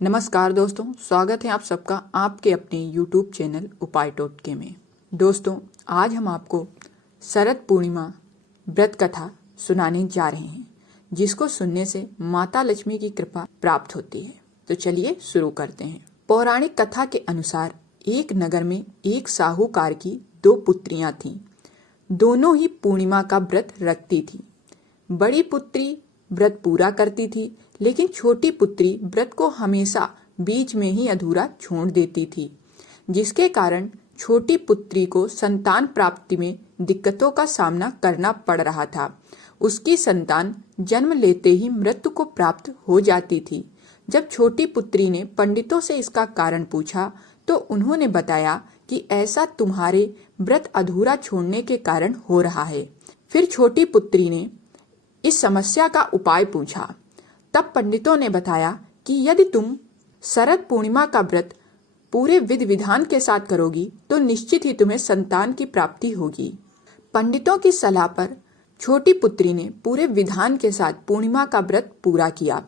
नमस्कार दोस्तों, स्वागत है आप सबका आपके अपने YouTube चैनल उपाय टोटके में। दोस्तों, आज हम आपको शरद पूर्णिमा व्रत कथा सुनाने जा रहे हैं, जिसको सुनने से माता लक्ष्मी की कृपा प्राप्त होती है। तो चलिए शुरू करते हैं। पौराणिक कथा के अनुसार एक नगर में एक साहूकार की 2 पुत्रियां थीं। दोनों ही पूर्णिमा का व्रत रखती थी। बड़ी पुत्री व्रत पूरा करती थी, लेकिन छोटी पुत्री व्रत को हमेशा बीच में ही अधूरा छोड़ देती थी, जिसके कारण छोटी पुत्री को संतान प्राप्ति में दिक्कतों का सामना करना पड़ रहा था। उसकी संतान जन्म लेते ही मृत्यु को प्राप्त हो जाती थी। जब छोटी पुत्री ने पंडितों से इसका कारण पूछा तो उन्होंने बताया कि ऐसा तुम्हारे व्रत अधूरा छोड़ने के कारण हो रहा है। फिर छोटी पुत्री ने इस समस्या का उपाय पूछा। तब पंडितों ने बताया कि यदि तुम शरद पूर्णिमा का व्रत पूरे विधि विधान के साथ करोगी तो निश्चित ही तुम्हें संतान की प्राप्ति होगी। पंडितों की सलाह पर छोटी पुत्री ने पूरे विधान के साथ पूर्णिमा का व्रत पूरा किया,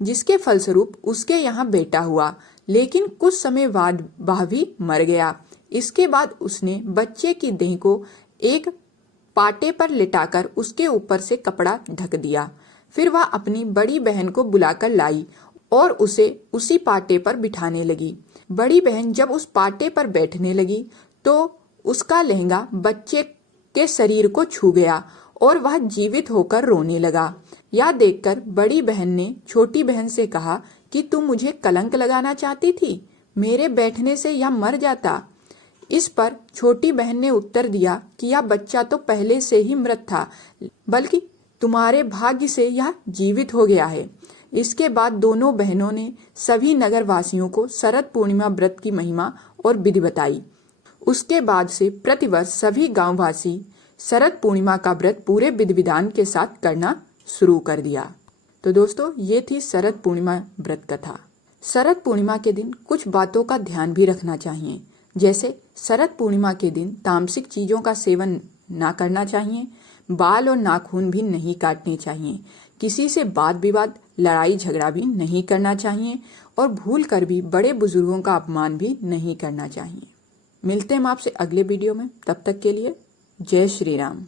जिसके फलस्वरूप उसके यहाँ बेटा हुआ, लेकिन कुछ समय बाद वह भी मर गया। इसके बाद उसने बच्चे की देह को एक पाटे पर लिटाकर उसके ऊपर से कपड़ा ढक दिया। फिर वह अपनी बड़ी बहन को बुलाकर लाई और उसे उसी पाटे पर बिठाने लगी। बड़ी बहन जब उस पाटे पर बैठने लगी तो उसका लहंगा बच्चे के शरीर को छू गया और वह जीवित होकर रोने लगा। यह देखकर बड़ी बहन ने छोटी बहन से कहा कि तुम मुझे कलंक लगाना चाहती थी, मेरे बैठने से यह मर जाता। इस पर छोटी बहन ने उत्तर दिया कि यह बच्चा तो पहले से ही मृत था, बल्कि तुम्हारे भाग्य से यह जीवित हो गया है। इसके बाद दोनों बहनों ने सभी नगर वासियों को शरद पूर्णिमा व्रत की महिमा और विधि बताई। उसके बाद से प्रतिवर्ष सभी गांववासी शरद पूर्णिमा का व्रत पूरे विधि विधान के साथ करना शुरू कर दिया। तो दोस्तों, ये थी शरद पूर्णिमा व्रत कथा। शरद पूर्णिमा के दिन कुछ बातों का ध्यान भी रखना चाहिए, जैसे शरद पूर्णिमा के दिन तामसिक चीजों का सेवन ना करना चाहिए, बाल और नाखून भी नहीं काटने चाहिए, किसी से वाद विवाद लड़ाई झगड़ा भी नहीं करना चाहिए और भूल कर भी बड़े बुजुर्गों का अपमान भी नहीं करना चाहिए। मिलते हैं हम आपसे अगले वीडियो में, तब तक के लिए जय श्री राम।